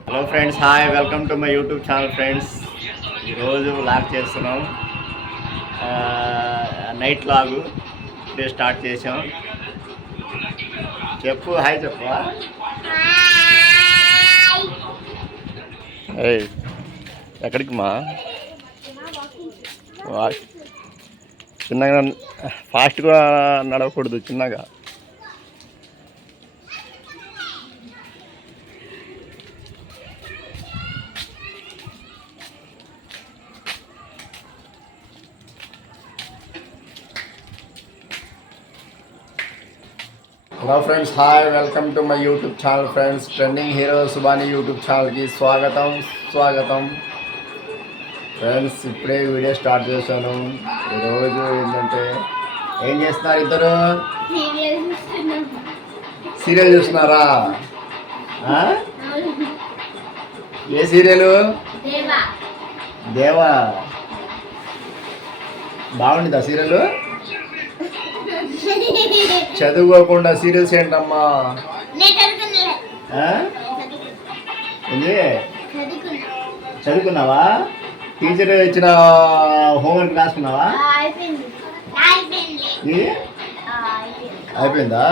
Hello friends hi welcome to my YouTube channel friends ఈరోజు log చేస్తున్నాం. ఆ, night vlog ఇప్పుడే స్టార్ట్ చేసాం చెప్పు హాయ్ చెప్పు. ఎక్కడికి మా? చిన్నగా చిన్నగా ఫాస్ట్గా నడవకూడదు చిన్నగా. Hello friends hi welcome to my YouTube channel friends trending hero Subani YouTube ఛానల్కి స్వాగతం స్వాగతం ఫ్రెండ్స్ ఇప్పుడే వీడియో స్టార్ట్ చేశాను. ఈరోజు ఏంటంటే ఏం చేస్తున్నారు ఇద్దరు? సీరియల్ చూస్తున్నారా? ఏ సీరియలు? దేవా. బాగుండిద్దా సీరియల్? చదువుకోకుండా సీరియల్స్ ఏంటమ్మా? చదువుకున్నావా? టీచర్ ఇచ్చిన హోంవర్క్ రాసుకున్నావా? అయిపోయిందా.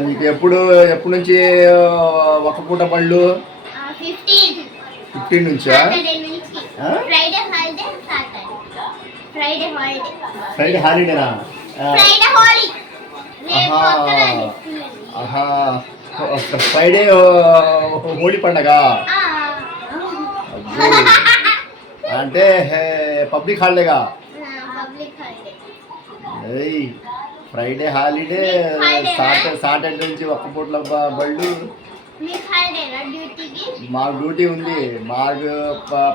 నీకు ఎప్పుడు ఎప్పటి నుంచి ఒక పూట పళ్ళు? ఫిఫ్టీన్. నుంచా? Friday holiday Saturday Friday holiday Friday హాలిడేనా ఆ, ఫ్రైడే హాలీ పండగ. అంటే public హాలిడేగా? Friday holiday. Saturday Saturday నుంచి ఒక్క పూట్ల బ- బళ్ళు. మాకు డ్యూటీ ఉంది. మాకు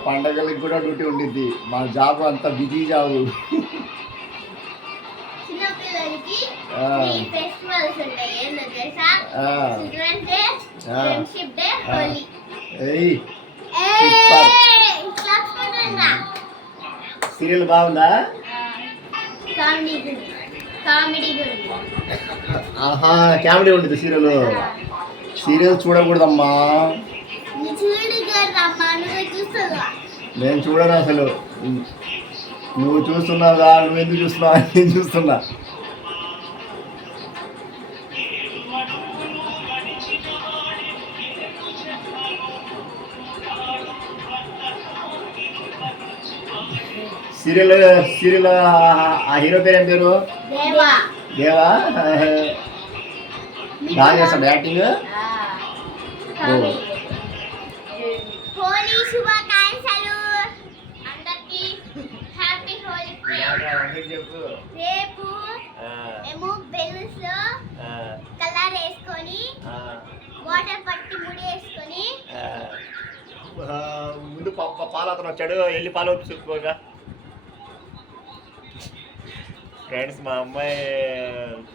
పండగలకి కూడా డ్యూటీ ఉండిద్ది. మా జాబ్ అంతా బిజీ జాబు. చిన్నపిల్లలకి సీరియల్ బాగుందా? ఆహా కామెడీ ఉండిద్ది సీరియల్. సీరియల్ చూడకూడదమ్మా. నేను చూడను అసలు. నువ్వు చూస్తున్నావుగా నువ్వు ఎందుకు చూస్తున్నావు? నేను చూస్తున్నా. సీరియల్ సీరియల్ ఆ హీరో పేరు ఏం పేరు? దేవా. దేవా? బాగా చేస్తాడు యాక్టింగ్? ఆ, కామెడీ. హోలీ శుభాకాంక్షలు. అందరికి హ్యాపీ హోలీ. చెప్పు. రేపు మేము బెలూన్స్లో కలర్ వేసుకొని వాటర్ పట్టి ముడి వేసుకొని ఆ, ముందు పాలు అతను వచ్చాడు వెళ్ళి పాలు చూసుకోగా. ఫ్రెండ్స్ మా అమ్మాయి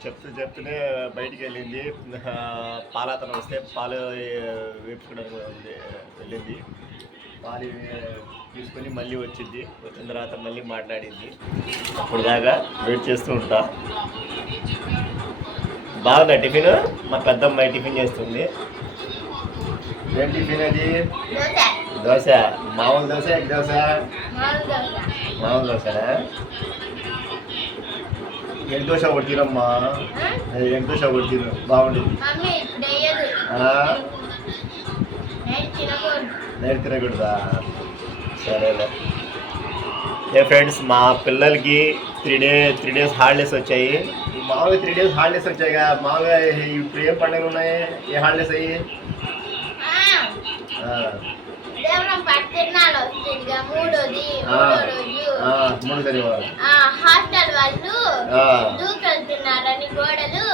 చెప్తూ చెప్తూనే బయటికి వెళ్ళింది. ఆ, పాలు అతను వస్తే పాలు వేపుకోవడానికి వెళ్ళింది. పాలు తీసుకొని మళ్ళీ వచ్చింది. వచ్చిన తర్వాత మళ్ళీ మాట్లాడింది. అప్పుడు దాకా వెయిట్ చేస్తూ ఉంటా. బాగుందా టిఫిన్? మా పెద్దమ్మాయి టిఫిన్ చేస్తుంది. ఏం టిఫిన్ అది? దోశ. మామూలు దోశ ఎగ్ దోశ? మామూలు దోశ. మామూలు దోశనా? ఎగ్ దోశ ఒకటి తిను బాగుంటుంది? నేను తినకూడదు. సరేలే. ఏ ఫ్రెండ్స్ మా పిల్లలకి three day three days holidays వచ్చాయి. మామూలుగా త్రీ డేస్ హాలిడేస్ వచ్చాయి కదా. మామూలుగా ఇప్పుడు ఏం పండుగలు ఉన్నాయి? ఏ హాలిడేస్ అయ్యి? మూడోది హాస్టల్ వాళ్ళు గోడలు.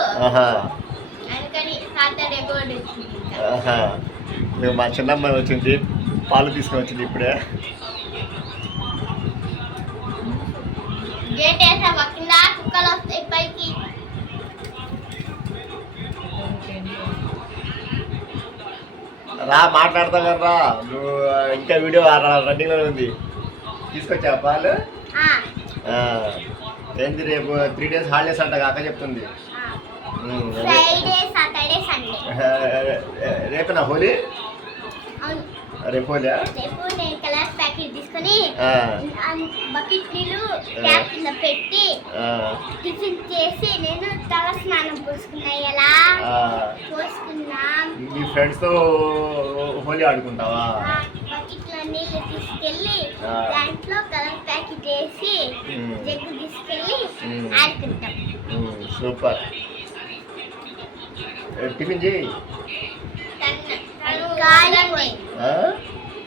అందుకని సాటర్డే గోడ మా చిన్నమ్మాయి వచ్చింది పాలు తీసుకొని వచ్చింది ఇప్పుడే. గేట్ కింద కుక్కలు వస్తాయి మాట్లాడతా కదా రా నువ్వు ఇంకా వీడియో రన్నింగ్లో ఉంది. తీసుకొచ్చా పాలు? ఏంది రేపు త్రీ డేస్ హాలిడేస్ అంట కాక చెప్తుంది. ఉమ్, రే- ఫ్రైడే సాటర్డే సండే రేపు నా హోలీ? రేపు హోలీ రేపు నేను కలర్ ప్యాకెట్ తీసుకొని బకెట్ నీళ్ళు ట్యాప్ కింద పెట్టి టిఫిన్ చేసి నేను తల స్నానం పోసుకున్నా. ఎలా? పోసుకున్నాం. మీ ఫ్రెండ్స్తో హోలీ ఆడుకుంటావా? బకెట్లో నీళ్ళు తీసుకెళ్ళి. దాంట్లో కలర్ ప్యాకెట్ వేసి. జగ్గు తీసుకెళ్ళి. ఆడుకుంటాం. సూపర్. టిఫిన్ చేయి తను?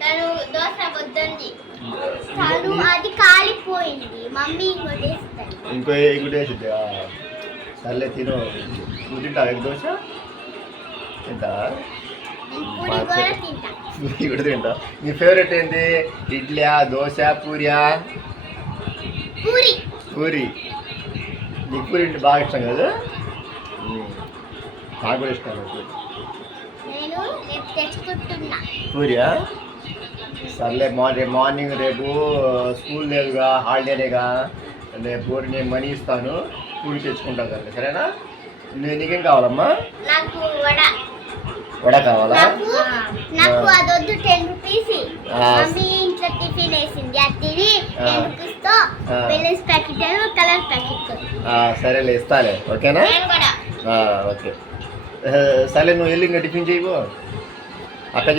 తను దోశ వద్దండి అది కాలిపోయింది. మమ్మీ ఇంకోటి ఇంకో ఇంకోటి వేసిద్ది. ఆ. సర్లే తిను. నువ్వు తింటావా ఎగ్ దోశ? తింటావా నేను పూరి కూడా తింటా. నీ ఫేవరెట్ ఏంటి ఇడ్లీయా దోశ పూరియా పూరి. పూరి. నీకు పూరి అంటే బాగా ఇష్టం కదా. నాకు కూడా ఇష్టం. పూరియా? సర్లే మార్నింగ్ మార్నింగ్ రేపు స్కూల్ లేదుగా హాలిడేనేగా రేపు నేను మనీ ఇస్తాను పూరి తెచ్చుకుంటాను కదా సరేనా? నేను నీకేం కావాలమ్మా? వడ. కావాలా? నాకు నాకు ఆ. అదొద్దు టెన్ రూపీస్. ఆ. మమ్మీ ఇంట్లో టిఫిన్ వేసింది అది తిని ఆ. టెన్ రూపీస్తో ఆ. Balloons packet colour packet. ఆ, సరేలే ఇస్తాలే ఓకేనా? ఓకే. సరే నువ్వు వెళ్ళి ఇంకా టిఫిన్ చేయవు అక్క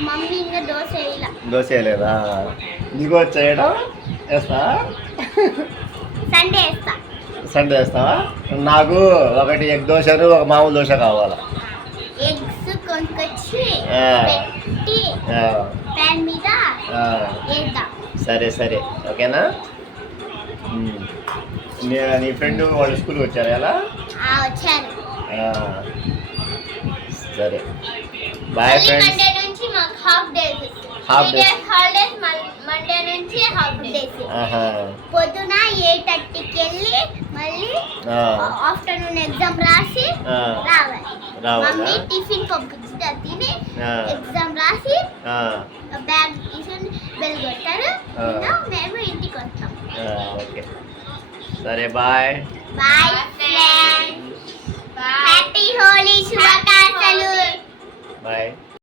మమ్మీ ఇంకా దోశ వేయాల. దోశ వేయలేదా? నీకు వచ్చేయడం వేస్తా? సండే వేస్తా. సండే వేస్తావా నాకు ఒకటి ఎగ్ దోశను ఒక మామూలు దోశ కావాలా. ఎగ్స్ కొనుక్కొచ్చి ఆ. పెట్టి ఆ, ప్యాన్ మీద ఆ, వేద్దాం. సరే సరే. ఓకేనా. నీ ఫ్రెండ్ వాళ్ళు స్కూల్కి వచ్చారు ఎలా? వచ్చారు. సరే. బాయ్ మళ్ళీ ఫ్రెండ్స్ మండే నుంచి మాకు half days Half days. Holidays Monday నుంచి హాఫ్ డేస్ ఆహా. పొద్దున ఎయిట్ థర్టీకి వెళ్ళి మళ్ళీ ఆ, ఆఫ్టర్నూన్ ఎగ్జామ్ రాసి ఆ, రావాలి. రావాలా? మమ్మీ టిఫిన్ పంపించి తిని ఆ, ఎగ్జామ్ రాసి ఆ, బ్యాగ్ తీసుకొని బెల్ కొట్టారు ఆ. ఇంకా మేము ఇంటికి వస్తాం ఆ, ఓకే. సరే bye. Bye friends happy Holi శుభాకాంక్షలు 来